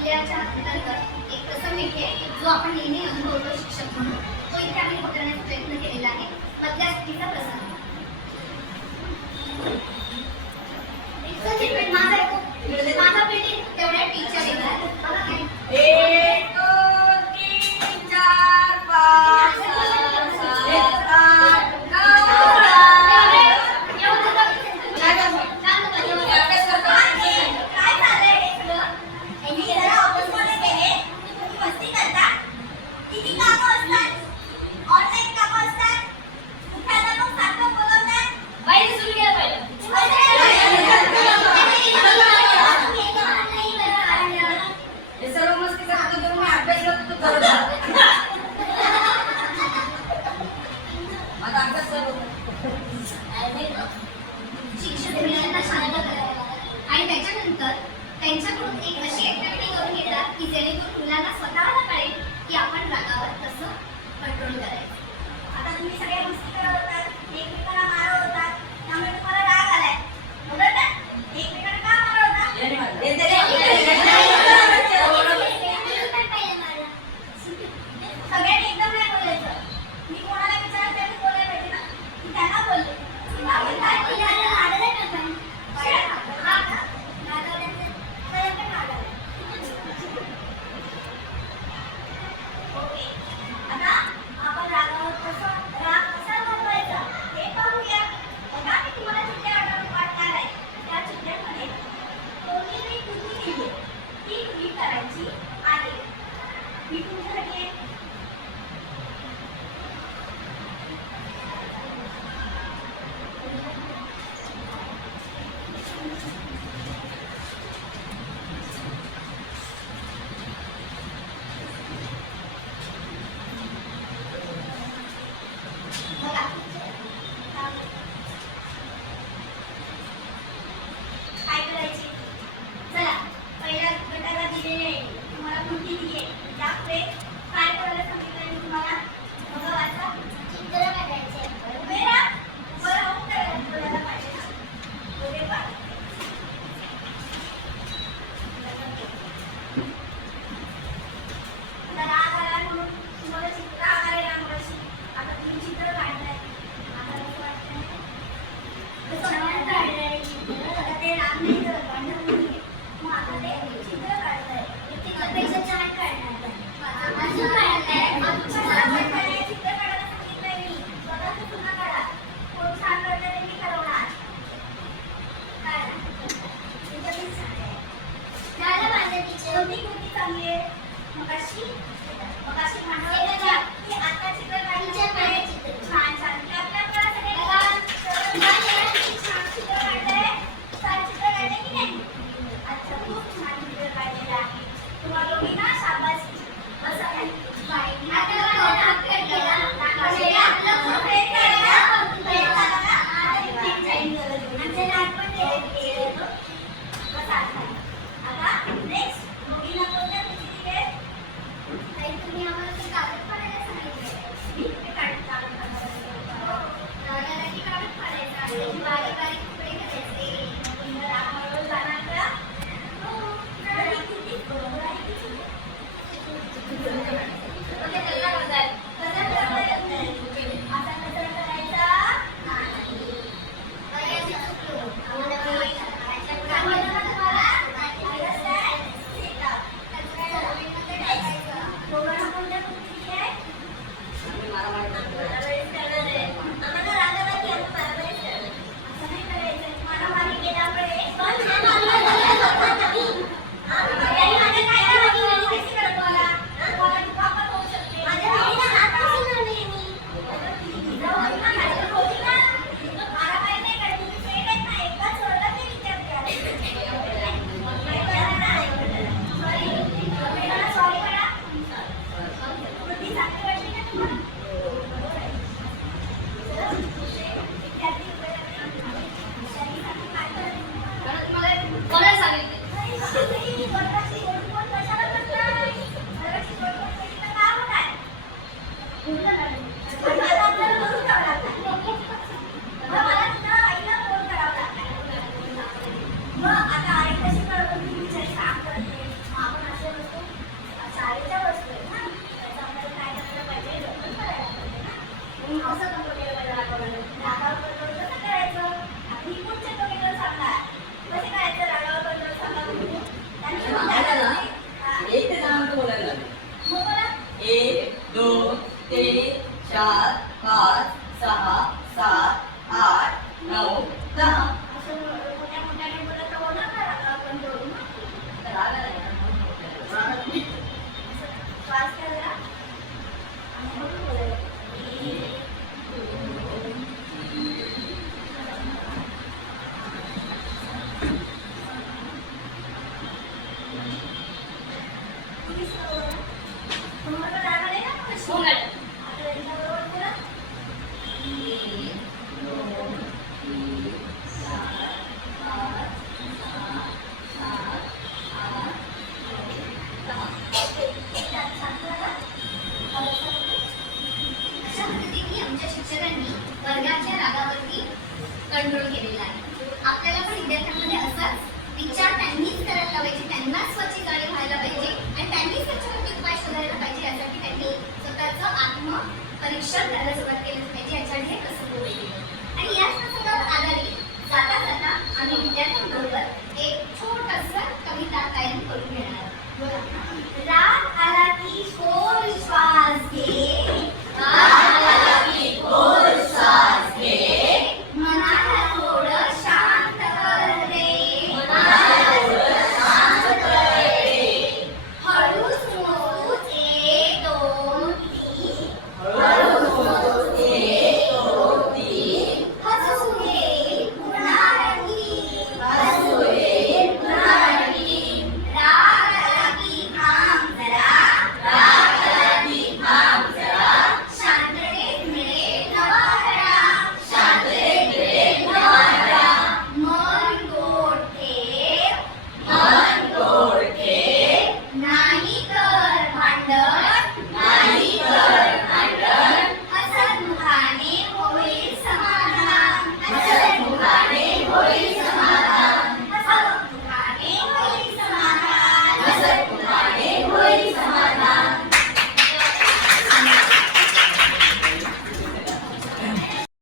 मूल्याच्या अंतर्गत एक प्रसंग इथे जो आपण नेहमी अनुभवतो शिक्षक म्हणून, तो इथे आम्ही करण्याचा प्रयत्न केलेला आहे. मधल्या सुट्टीचा प्रसंग. माझा पेटी तेवढ्या टीचर येतात. बघा काय 1 2 3 4 5 6 7 8 आणि त्याच्यानंतर त्यांच्याकडून एक अशी ऍक्टिव्हिटी करून घेतात की जेणेकरून मुलांना स्वतःला कळेल की आपण रागावर कसं कंट्रोल करायचं. आता तुम्ही सगळे मस्ती करत होतात, एकमेकांना मारत होतात, त्यामुळे तुम्हाला राग आलाय, बरोबर ना? एकमेकांना का मारत होता? सगळ्यांनी एकदम नाही बोलायचं. मी कोणाला विचारत त्यांनी बोलायला पाहिजे ना. मी त्यांना बोलले त्यांना स्वतःची जाणीव व्हायला पाहिजे आणि त्यांनीच त्याच्यावरती उपाय शोधायला पाहिजे. यासाठी त्यांनी स्वतःचं आत्मपरीक्षण करायला सुरुवात केली पाहिजे. याच्यासाठी हे कसं बोलले आणि याच